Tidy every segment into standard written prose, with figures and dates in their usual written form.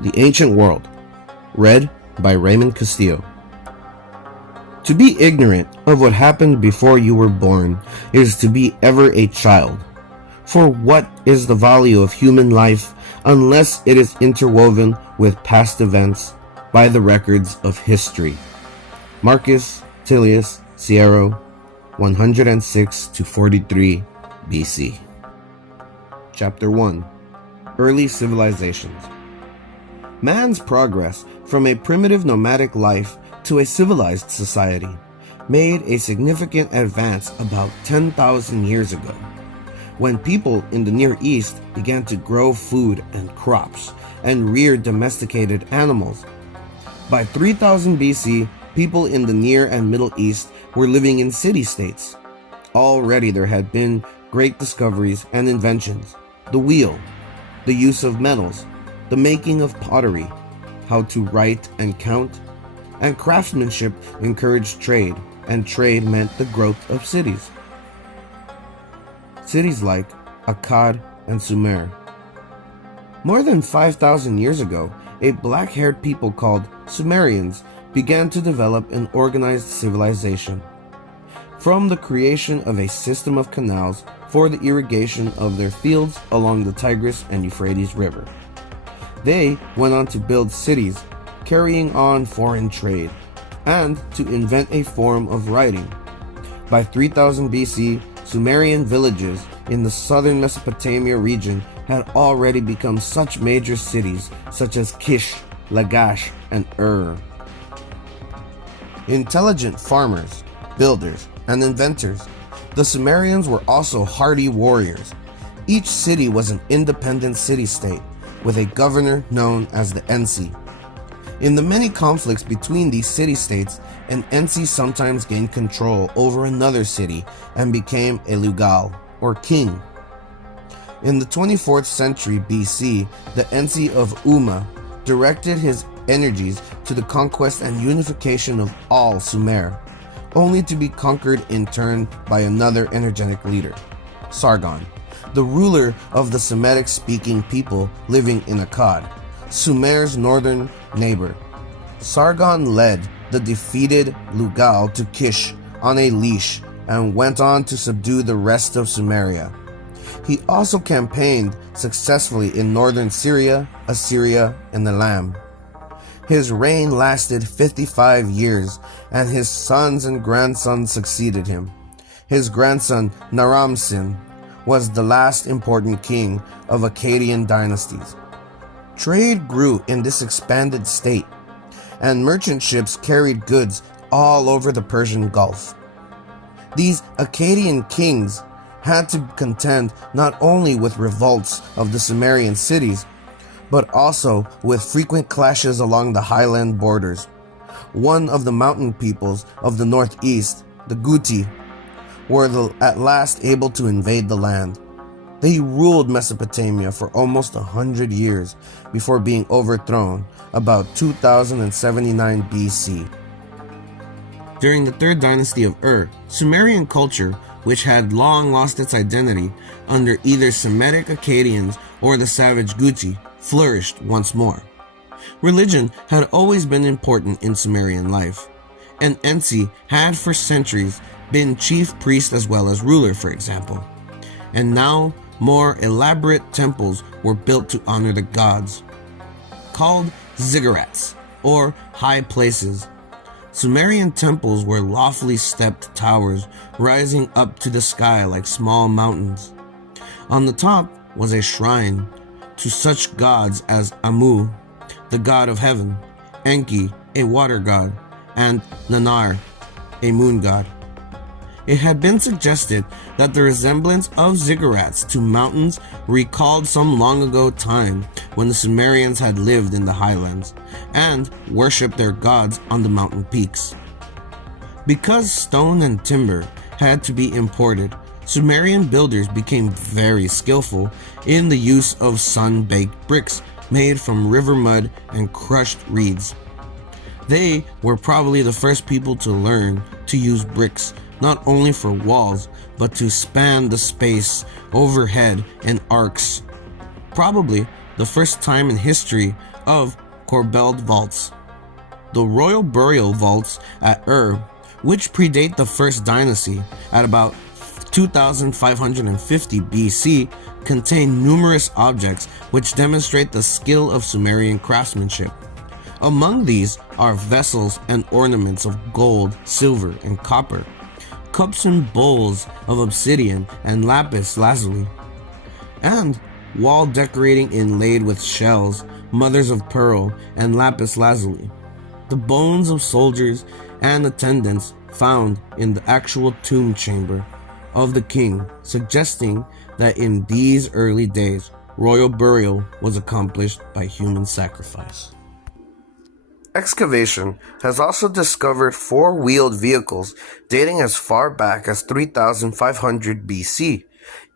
The Ancient World, read by Raymond Castillo. To be ignorant of what happened before you were born is to be ever a child. For what is the value of human life unless it is interwoven with past events by the records of history? Marcus Tullius Cicero, 106 to 43 BC. Chapter 1. Early Civilizations. Man's progress from a primitive nomadic life to a civilized society made a significant advance about 10,000 years ago, when people in the Near East began to grow food and crops and rear domesticated animals. By 3000 BC, people in the Near and Middle East were living in city-states. Already there had been great discoveries and inventions: the wheel, the use of metals, the making of pottery, how to write and count, and craftsmanship encouraged trade, and trade meant the growth of cities. Cities like Akkad and Sumer. More than 5,000 years ago, a black-haired people called Sumerians began to develop an organized civilization. From the creation of a system of canals for the irrigation of their fields along the Tigris and Euphrates River, they went on to build cities, carrying on foreign trade, and to invent a form of writing. By 3000 BC, Sumerian villages in the southern Mesopotamia region had already become such major cities such as Kish, Lagash, and Ur. Intelligent farmers, builders, and inventors, the Sumerians were also hardy warriors. Each city was an independent city-state with a governor known as the Ensi. In the many conflicts between these city-states, an Ensi sometimes gained control over another city and became a Lugal, or king. In the 24th century BC, the Ensi of Umma directed his energies to the conquest and unification of all Sumer, only to be conquered in turn by another energetic leader, Sargon, the ruler of the Semitic-speaking people living in Akkad, Sumer's northern neighbor. Sargon led the defeated Lugal to Kish on a leash and went on to subdue the rest of Sumeria. He also campaigned successfully in northern Syria, Assyria, and Elam. His reign lasted 55 years, and his sons and grandsons succeeded him. His grandson, Naram-Sin, was the last important king of Akkadian dynasties. Trade grew in this expanded state, and merchant ships carried goods all over the Persian Gulf. These Akkadian kings had to contend not only with revolts of the Sumerian cities, but also with frequent clashes along the highland borders. One of the mountain peoples of the northeast, the Guti, were at last able to invade the land. They ruled Mesopotamia for almost 100 years before being overthrown about 2079 BC. During the third dynasty of Ur, Sumerian culture, which had long lost its identity under either Semitic Akkadians or the savage Guti, flourished once more. Religion had always been important in Sumerian life. An Ensi had for centuries been chief priest as well as ruler, for example. And now more elaborate temples were built to honor the gods, called ziggurats, or high places. Sumerian temples were lofty stepped towers rising up to the sky like small mountains. On the top was a shrine to such gods as Amu, the god of heaven, Enki, a water god, and Nanar, a moon god. It had been suggested that the resemblance of ziggurats to mountains recalled some long ago time when the Sumerians had lived in the highlands and worshipped their gods on the mountain peaks. Because stone and timber had to be imported, Sumerian builders became very skillful in the use of sun-baked bricks made from river mud and crushed reeds. They were probably the first people to learn to use bricks not only for walls, but to span the space overhead in arcs. Probably the first time in history of corbelled vaults. The royal burial vaults at Ur, which predate the first dynasty at about 2550 BC, contain numerous objects which demonstrate the skill of Sumerian craftsmanship. Among these are vessels and ornaments of gold, silver, and copper, cups and bowls of obsidian and lapis lazuli, and wall decorating inlaid with shells, mothers of pearl, and lapis lazuli. The bones of soldiers and attendants found in the actual tomb chamber of the king, suggesting that in these early days, royal burial was accomplished by human sacrifice. Excavation has also discovered four-wheeled vehicles dating as far back as 3500 BC,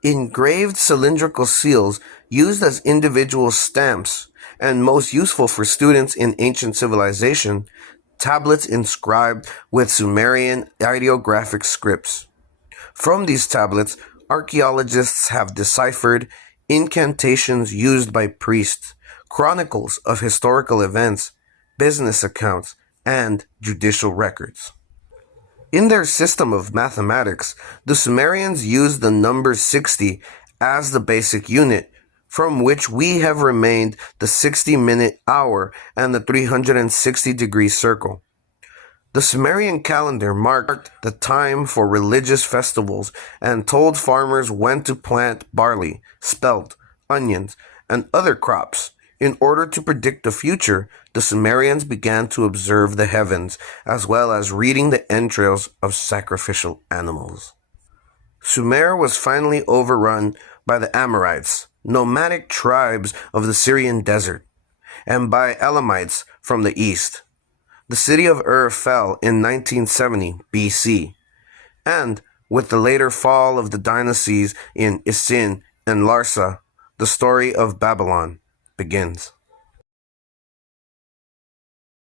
engraved cylindrical seals used as individual stamps, and most useful for students in ancient civilization, tablets inscribed with Sumerian ideographic scripts. From these tablets, archaeologists have deciphered incantations used by priests, chronicles of historical events, business accounts, and judicial records. In their system of mathematics, the Sumerians used the number 60 as the basic unit, from which we have remained the 60-minute hour and the 360-degree circle. The Sumerian calendar marked the time for religious festivals and told farmers when to plant barley, spelt, onions, and other crops. In order to predict the future, the Sumerians began to observe the heavens, as well as reading the entrails of sacrificial animals. Sumer was finally overrun by the Amorites, nomadic tribes of the Syrian desert, and by Elamites from the east. The city of Ur fell in 1970 BC, and with the later fall of the dynasties in Isin and Larsa, the story of Babylon begins.